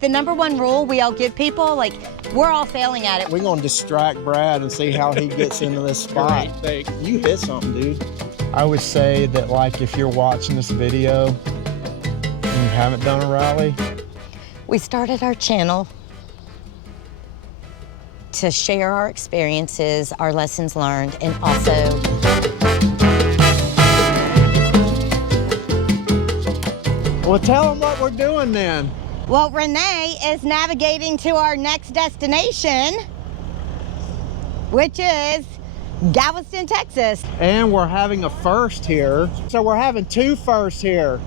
The number one rule we all give people, like, we're all failing at it. We're going to distract Brad and see how he gets into this spot. You hit something, dude. I would say that, like, if you're watching this video and you haven't done a rally. We started our channel to share our experiences, our lessons learned, and also Well, tell them what we're doing then. well, Renee is navigating to our next destination, which is Galveston, Texas. And we're having a first here. So we're having two firsts here.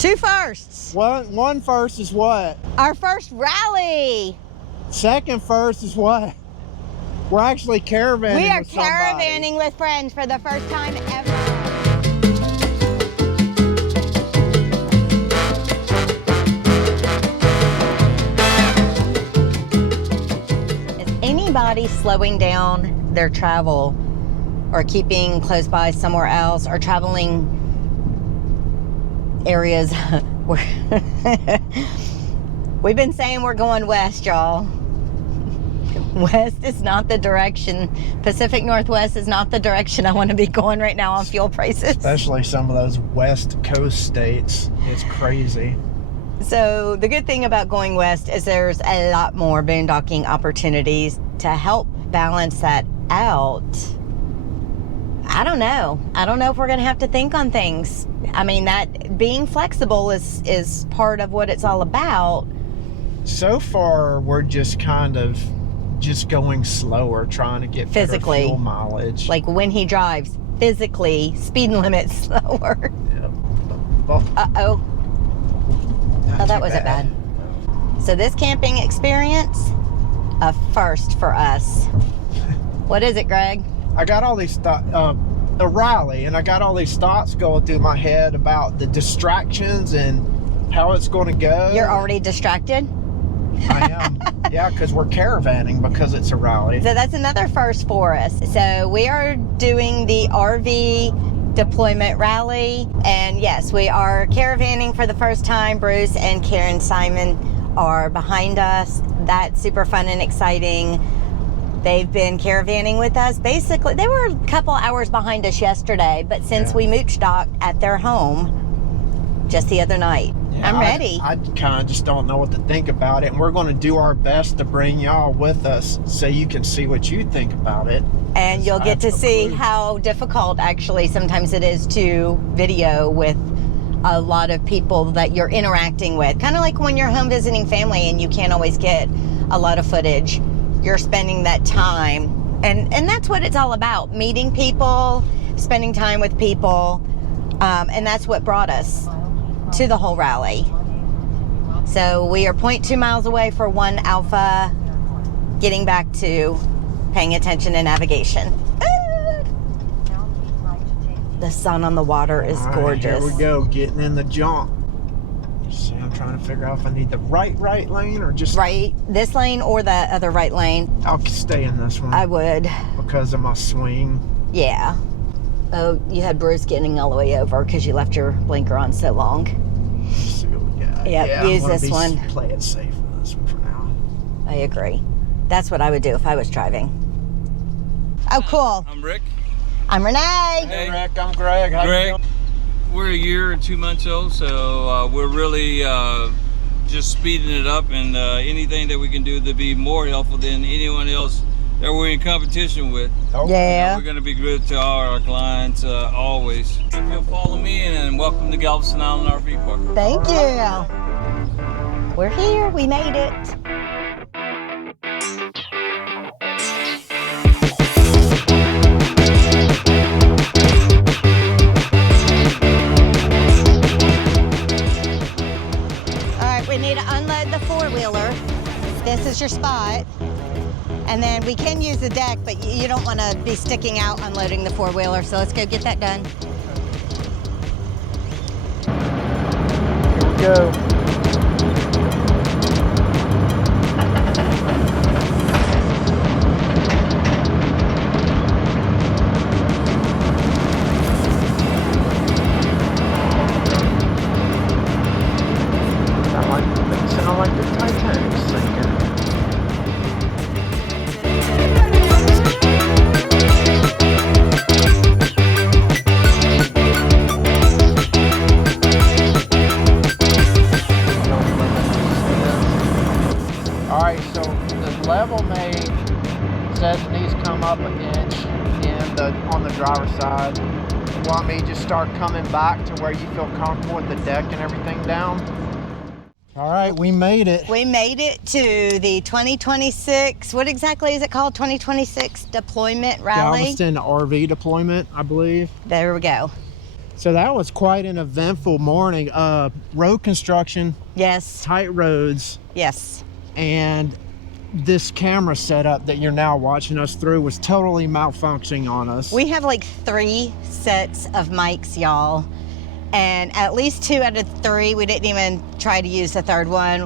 Two firsts. One first is what? Our first rally. Second first is what? We're actually caravanning. We are with somebody. caravanning with friends for the first time ever. Anybody slowing down their travel or keeping close by somewhere else or traveling areas where we've been saying we're going west, y'all. West is not the direction. Pacific Northwest is not the direction I want to be going right now on fuel prices. Especially some of those West Coast states. It's crazy. So the good thing about going west is there's a lot more boondocking opportunities to help balance that out. I don't know. I don't know if we're going to have to think on things. I mean, that being flexible is part of what it's all about. So far, we're just kind of just going slower, trying to get physically better fuel mileage. Like when he drives, physically, speed limit slower. Yep. Well, Uh-oh. Oh, that too wasn't bad. So this camping experience, a first for us. What is it, Greg? I got all these thoughts, a rally, and I got all these thoughts going through my head about the distractions and how it's going to go. You're already distracted? I am. Yeah, because we're caravanning because it's a rally. So that's another first for us. So we are doing the RV deployment rally, and yes, we are caravanning for the first time. Bruce and Karen Simon are behind us. That's super fun and exciting. They've been caravanning with us. Basically, they were a couple hours behind us yesterday, but since we mooch docked at their home just the other night, Yeah, I'm ready. I kind of just don't know what to think about it, and we're going to do our best to bring y'all with us so you can see what you think about it. And you'll get to see how difficult actually sometimes it is to video with a lot of people that you're interacting with. Kind of like when you're home visiting family and you can't always get a lot of footage. You're spending that time. And that's what it's all about. Meeting people, spending time with people. And that's what brought us to the whole rally. So we are 0.2 miles away for 1 Alpha, getting back to paying attention to navigation. The sun on the water is gorgeous. Here we go, getting in the jump. See, I'm trying to figure out if I need the right lane or just... Right, this lane or the other right lane. I'll stay in this one. I would. Because of my swing. Yeah. Oh, you had Bruce getting all the way over because you left your blinker on so long. Let's see what we got. Yep, yeah, use this one. Play it safe with this one for now. I agree. That's what I would do if I was driving. Oh, cool. I'm Rick. I'm Renee. Hey, Rick, I'm Greg. How you Greg, doing? we're a year and 2 months old, so we're really just speeding it up, and anything that we can do to be more helpful than anyone else that we're in competition with. Okay. Yeah. We're going to be good to all our clients always. If you'll follow me, and welcome to Galveston Island RV Park. Thank you. We're here. We made it. We need to unload the four-wheeler. This is your spot. And then we can use the deck, but you don't want to be sticking out unloading the four-wheeler, so let's go get that done. Here we go. Sound like the Titanic. level made says it needs to come up an inch on the driver's side. You want me to just start coming back to where you feel comfortable with the deck and everything down? All right, we made it. We made it to the 2026, what exactly is it called? 2026 deployment rally? Galveston RV deployment, I believe. There we go. So that was quite an eventful morning. Road construction, Yes, tight roads, yes. and this camera setup that you're now watching us through was totally malfunctioning on us. We have like 3 sets of mics, y'all. And at least 2 out of 3, we didn't even try to use the 3rd one.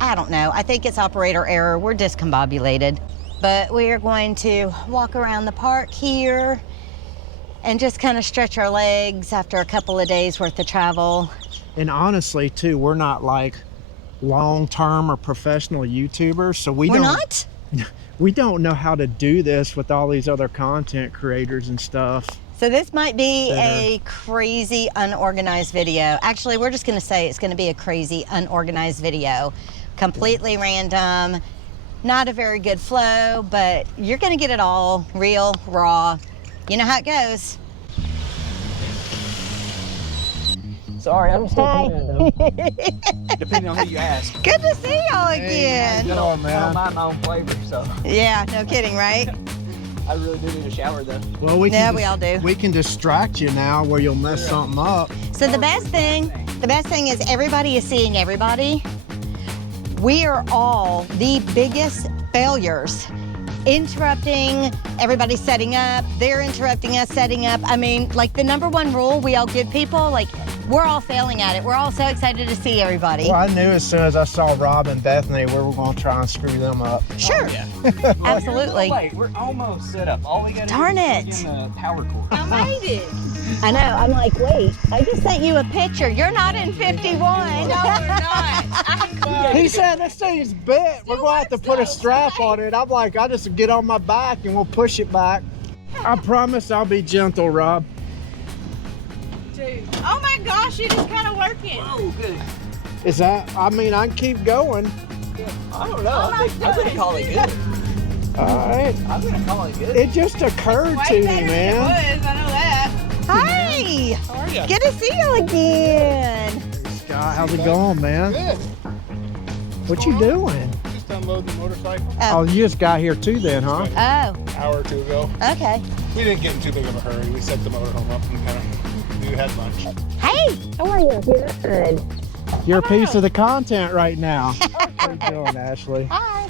I don't know, I think it's operator error. We're discombobulated. But we are going to walk around the park here and just kind of stretch our legs after a couple of days worth of travel. And honestly, too, we're not like long-term or professional YouTubers, so we don't know how to do this with all these other content creators and stuff. So this might be a crazy unorganized video. Actually, we're just gonna say it's gonna be a crazy unorganized video. Completely random, not a very good flow, but you're gonna get it all real, raw. You know how it goes. Sorry, I'm still Hey. though. Depending on who you ask. Good to see y'all again. Good on, I man. don't mind my own flavor, so Yeah, no kidding, right? I really do need a shower though. Well, we all do. We can distract you now where you'll mess something up. So the best thing is everybody is seeing everybody. We are all the biggest failures. Interrupting, everybody setting up, they're interrupting us setting up. I mean, like the #1 rule we all give people, like we're all failing at it. We're all so excited to see everybody. Well, I knew as soon as I saw Rob and Bethany, we were going to try and screw them up. Sure, absolutely. Wait, we're almost set up. All we got to do Darn is it. plug in the power cord. I made it. I know, I'm like, wait, I just sent you a picture. You're not in 51. No, we're not. He said, this thing's bent. We're going to have to put a strap on it. I'm like, I'll just get on my back and we'll push it back. I promise I'll be gentle, Rob. Dude. Oh my gosh, it is kind of working. Oh, good. Is that, I mean, I can keep going. I don't know. I'm gonna call it good. All right. I'm gonna call it good. It just occurred to me, man. It was, I know that. Hi. How are you? Good to see you again. Scott, how's it going, man? Good. What you doing? Just unloading the motorcycle Oh, you just got here too then, huh? Oh, an hour or 2 ago. okay. We didn't get in too big of a hurry. We set the motorhome up and kind of, we had lunch. Hey, how are you? Good. You're a piece of the content right now. How you doing, Ashley? Hi.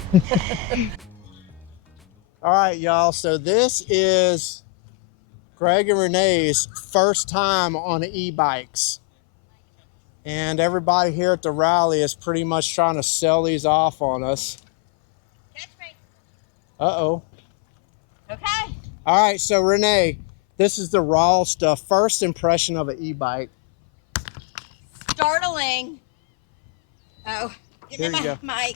All right, y'all. So this is Greg and Renee's first time on e-bikes. And everybody here at the rally is pretty much trying to sell these off on us. Catch me. Uh-oh. Okay. All right, so Renee, this is the raw stuff. First impression of an e-bike. Startling. Oh, give There me you my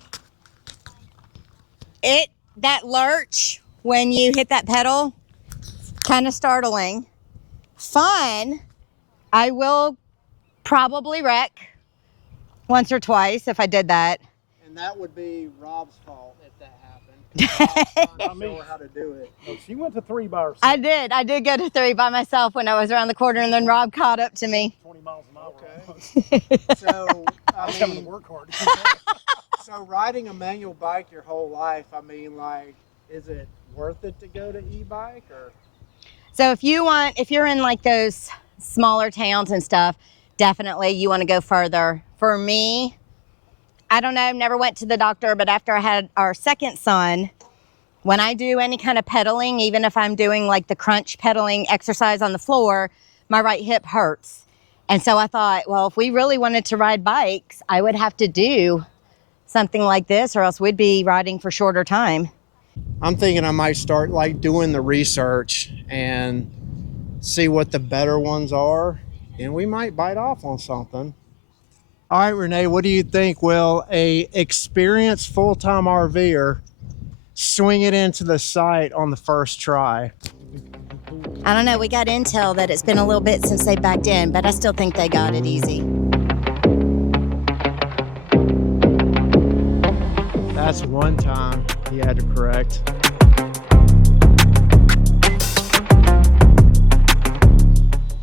mic. That lurch when you hit that pedal, kind of startling. Fun. I will probably wreck once or twice if I did that. And that would be Rob's fault if that happened. I mean, how to do it. She went to 3 by herself. I did go to 3 by myself when I was around the corner, and then Rob caught up to me. 20 miles an hour. Okay. So, I Having to mean, work hard. so riding a manual bike your whole life, I mean, like, is it worth it to go to e-bike or? So if you're in like those smaller towns and stuff, definitely you want to go further. For me, I don't know, never went to the doctor, but after I had our second son, when I do any kind of pedaling, even if I'm doing like the crunch pedaling exercise on the floor, my right hip hurts. And so I thought, well, if we really wanted to ride bikes, I would have to do something like this, or else we'd be riding for shorter time. I'm thinking I might start like doing the research and see what the better ones are, and we might bite off on something. All right, Renee, what do you think? Will a experienced full-time RVer swing it into the site on the first try? I don't know, we got intel that it's been a little bit since they backed in, but I still think they got it easy. That's one time. He had to correct.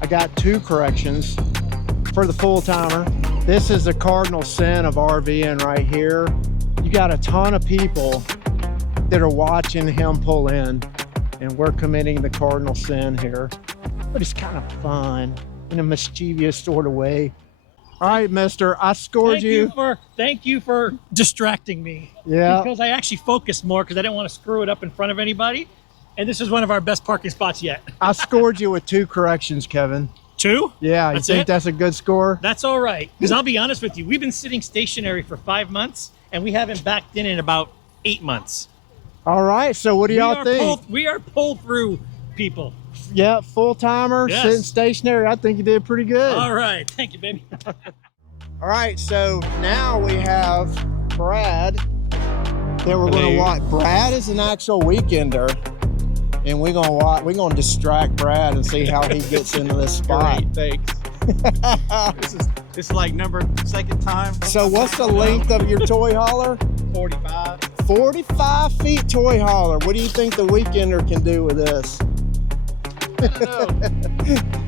I got 2 corrections for the full timer. This is the cardinal sin of RVing right here. You got a ton of people that are watching him pull in, and we're committing the cardinal sin here. But it's kind of fun in a mischievous sort of way. All right, mister, I scored you. Thank you for distracting me. Yeah. Because I actually focused more because I didn't want to screw it up in front of anybody. And this is one of our best parking spots yet. I scored you with 2 corrections, Kevin. 2? Yeah, you think that's a good score? That's all right. Because I'll be honest with you, we've been sitting stationary for 5 months and we haven't backed in about 8 months. All right, so what do y'all think? We are pull through people. Yeah, full timer, Yes. sitting stationary. I think you did pretty good. All right, thank you, baby. All right, so now we have Brad that we're going to watch. Brad is an actual weekender, and we're gonna distract Brad and see how he gets into this spot. Great, thanks. This is like second time. So what's the length of your toy hauler? 45. 45 feet toy hauler. What do you think the weekender can do with this?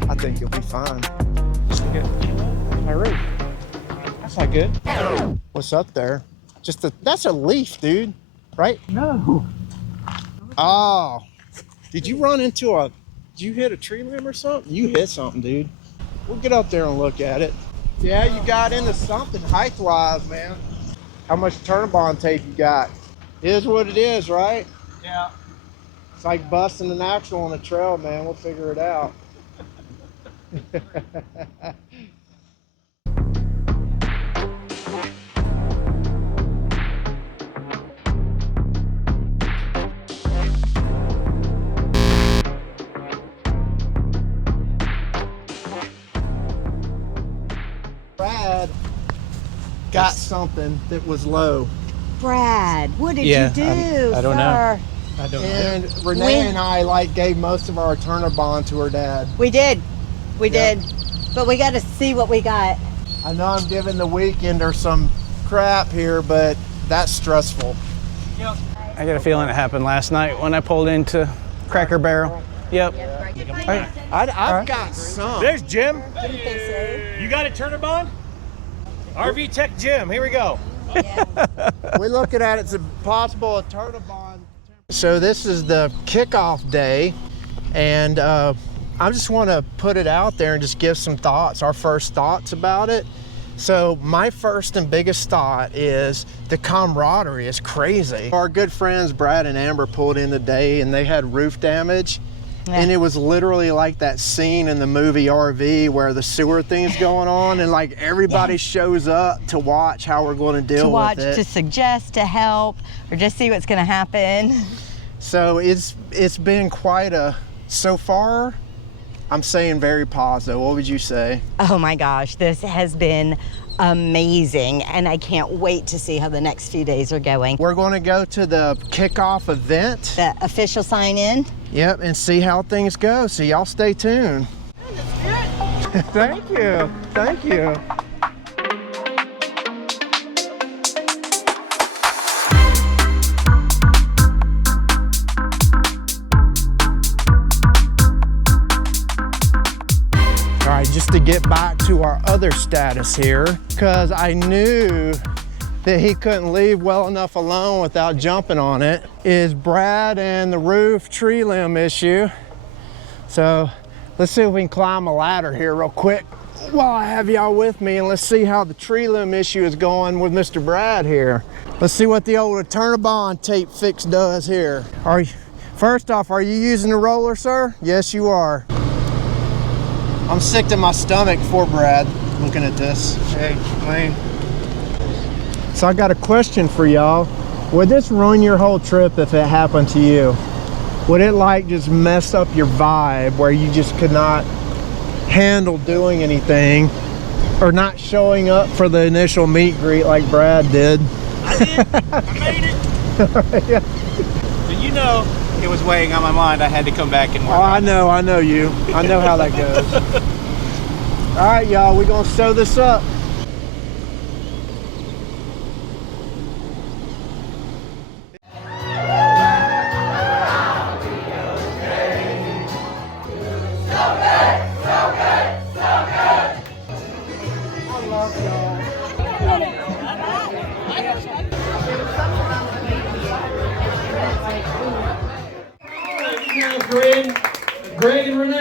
I think you'll be fine. Alright. That's not good. What's up there? That's a leaf, dude. Right? No. Oh. Did you run into did you hit a tree limb or something? You hit something, dude. We'll get up there and look at it. Yeah, you got into something height-wise, man. How much Turnabond tape you got? It is what it is, right? Yeah. It's like busting an axle on a trail, man. We'll figure it out. Brad got something that was low. Brad, what did you do? I don't know. sir? I don't know. And Renee and I gave most of our Turnabond to her dad. We did. We did. But we got to see what we got. I know I'm giving the weekender some crap here, but that's stressful. I got a feeling it happened last night when I pulled into Cracker Barrel. Yep. I've got some. There's Jim. You got a Turnabond? RV Tech Jim, here we go. We're looking at it's possible a Turnabond. So this is the kickoff day, and I just want to put it out there and just give some thoughts, our first thoughts about it. So my first and biggest thought is the camaraderie is crazy. Our good friends Brad and Amber pulled in today and they had roof damage. Yeah. And it was literally like that scene in the movie RV where the sewer thing's going on and like everybody shows up to watch how we're going to deal with it. To suggest, to help, or just see what's going to happen. So it's been quite so far, I'm saying very positive. What would you say? Oh my gosh, this has been amazing, and I can't wait to see how the next few days are going. We're going to go to the kickoff event. The official sign-in. Yep, and see how things go. So y'all stay tuned. Thank you. Thank you. All right, just to get back to our other status here, because I knew that he couldn't leave well enough alone without jumping on it, is Brad and the roof tree limb issue. So let's see if we can climb a ladder here real quick while I have y'all with me, and let's see how the tree limb issue is going with Mr. Brad here. Let's see what the old Turnabond tape fix does here. First off, are you using the roller, sir? Yes, you are. I'm sick to my stomach for Brad looking at this. Hey, Lane. So I got a question for y'all. Would this ruin your whole trip if it happened to you? Would it like just mess up your vibe where you just could not handle doing anything or not showing up for the initial meet and greet like Brad did? I did. I made it. Yeah. But you know, it was weighing on my mind. I had to come back and work. Oh, I know you. I know how that goes. All right, y'all, we're gonna sew this up.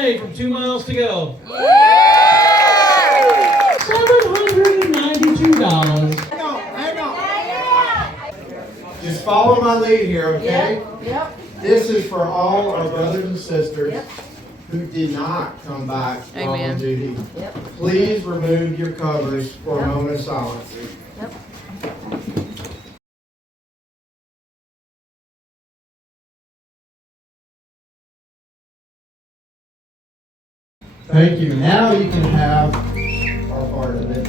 Renee from 2 miles to go. $792. Hang on. Just follow my lead here, okay? Yep. This is for all our brothers and sisters who did not come back on duty. Please remove your covers for a moment of silence. Thank you. Now you can have our part of it.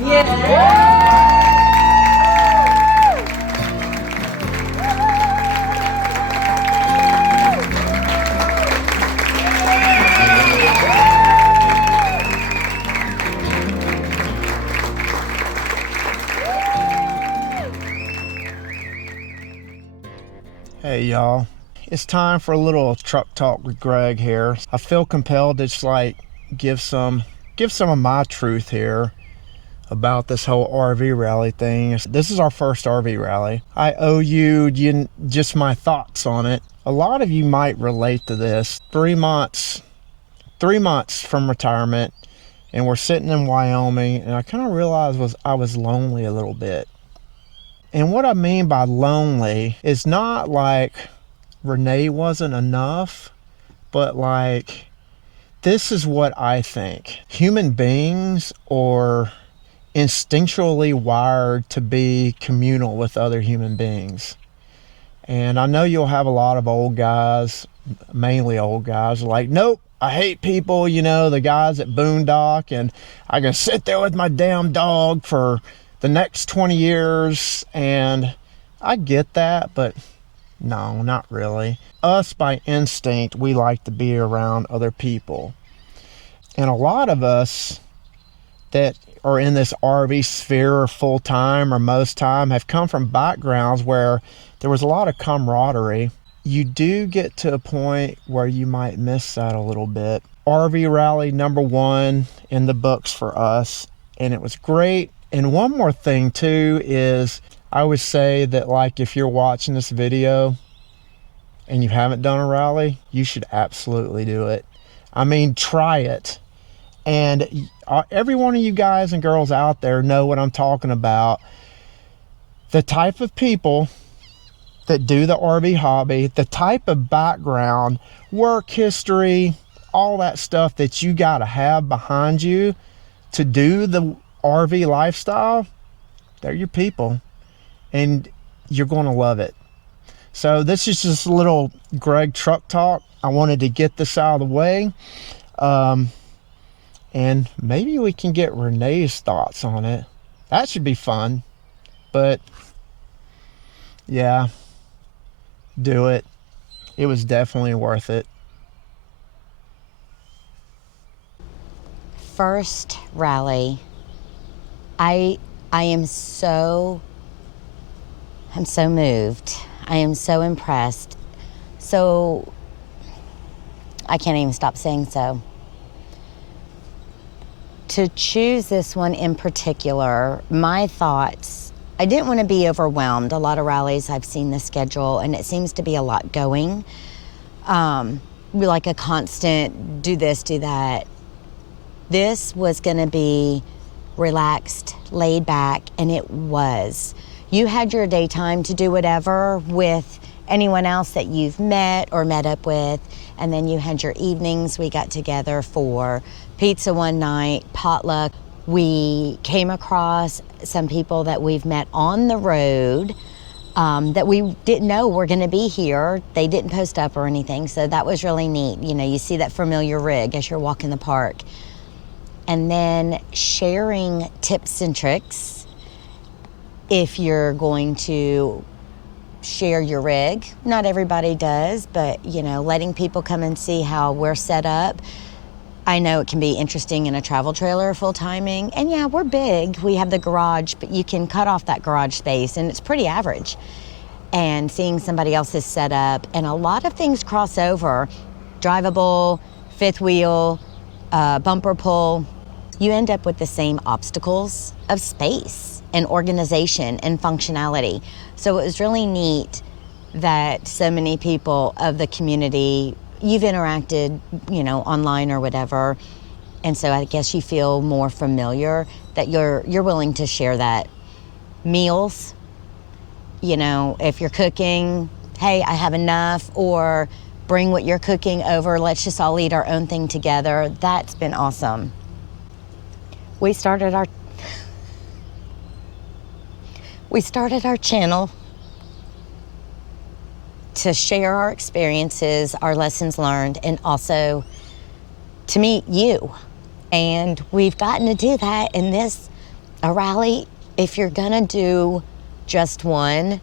Hey y'all, it's time for a little truck talk with Greg here. I feel compelled to just like give some of my truth here about this whole RV rally thing. This is our first RV rally. I owe you just my thoughts on it. A lot of you might relate to this. 3 months from retirement, and we're sitting in Wyoming, and I kind of realized I was lonely a little bit. And what I mean by lonely is not like Renee wasn't enough, but like, this is what I think. Human beings are instinctually wired to be communal with other human beings. And I know you'll have a lot of old guys, mainly old guys, like, nope, I hate people, you know, the guys at Boondock, and I can sit there with my damn dog for the next 20 years, and I get that, but no, not really. Us, by instinct, we like to be around other people. And a lot of us that are in this RV sphere full time or most time have come from backgrounds where there was a lot of camaraderie. You do get to a point where you might miss that a little bit. RV rally #1 in the books for us, and it was great. And one more thing too is, I would say that, like, if you're watching this video and you haven't done a rally, you should absolutely do it. I mean, try it. And every one of you guys and girls out there know what I'm talking about. The type of people that do the RV hobby, the type of background, work history, all that stuff that you got to have behind you to do the RV lifestyle, they're your people, and you're going to love it. So this is just a little Greg truck talk. I wanted to get this out of the way, and maybe we can get Renee's thoughts on it. That should be fun. But yeah, do it. It was definitely worth it. First rally. I'm so moved. I am so impressed. So I can't even stop saying so. To choose this one in particular, my thoughts, I didn't want to be overwhelmed. A lot of rallies, I've seen the schedule, and it seems to be a lot going. Like a constant do this, do that. This was going to be relaxed, laid back, and it was. You had your daytime to do whatever with anyone else that you've met or met up with, and then you had your evenings. We got together for pizza one night, potluck. We came across some people that we've met on the road that we didn't know were going to be here. They didn't post up or anything, so that was really neat. You know, you see that familiar rig as you're walking the park. And then sharing tips and tricks if you're going to share your rig. Not everybody does, but, you know, letting people come and see how we're set up. I know it can be interesting in a travel trailer, full timing. And yeah, we're big. We have the garage, but you can cut off that garage space and it's pretty average. And seeing somebody else's setup, and a lot of things cross over. Drivable, fifth wheel, bumper pull. You end up with the same obstacles of space and organization and functionality. So it was really neat that so many people of the community you've interacted, you know, online or whatever, and so I guess you feel more familiar that you're willing to share that. Meals, you know, if you're cooking, hey, I have enough, or bring what you're cooking over, let's just all eat our own thing together. That's been awesome. We started our channel to share our experiences, our lessons learned, and also to meet you. And we've gotten to do that in a rally. If you're gonna do just one,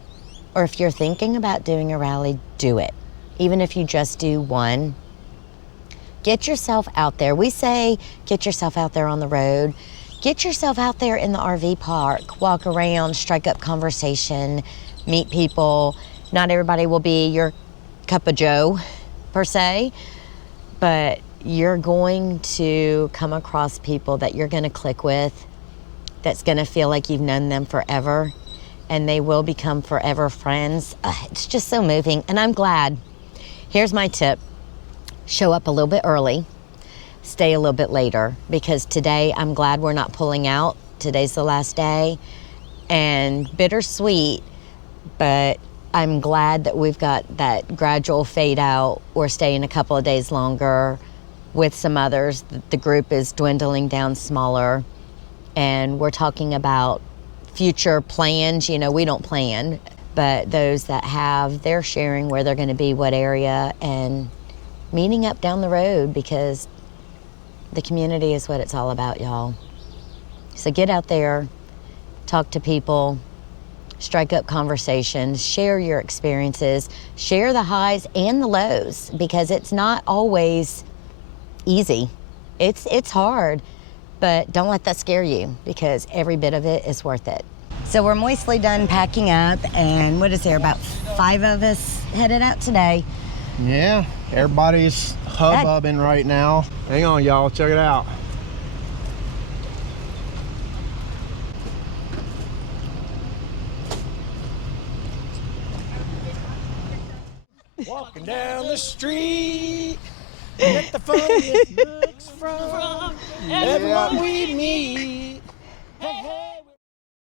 or if you're thinking about doing a rally, do it. Even if you just do one, get yourself out there. We say get yourself out there on the road. Get yourself out there in the RV park, walk around, strike up conversation, meet people. Not everybody will be your cup of joe, per se, but you're going to come across people that you're gonna click with, that's gonna feel like you've known them forever, and they will become forever friends. It's just so moving, and I'm glad. Here's my tip. Show up a little bit early, stay a little bit later, because today I'm glad we're not pulling out. Today's the last day, and bittersweet, but I'm glad that we've got that gradual fade out. We're staying a couple of days longer with some others. The group is dwindling down smaller, and we're talking about future plans. You know, we don't plan, but those that have, they're sharing where they're gonna be, what area, and meeting up down the road, because the community is what it's all about, y'all. So get out there, talk to people, strike up conversations, share your experiences, share the highs and the lows, because it's not always easy. It's hard, but don't let that scare you, because every bit of it is worth it. So we're mostly done packing up, and what is there, about 5 of us headed out today. Yeah, everybody's hubbubbing right now. Hang on, y'all, check it out. Walking down the street, get the funniest looks from everyone we meet.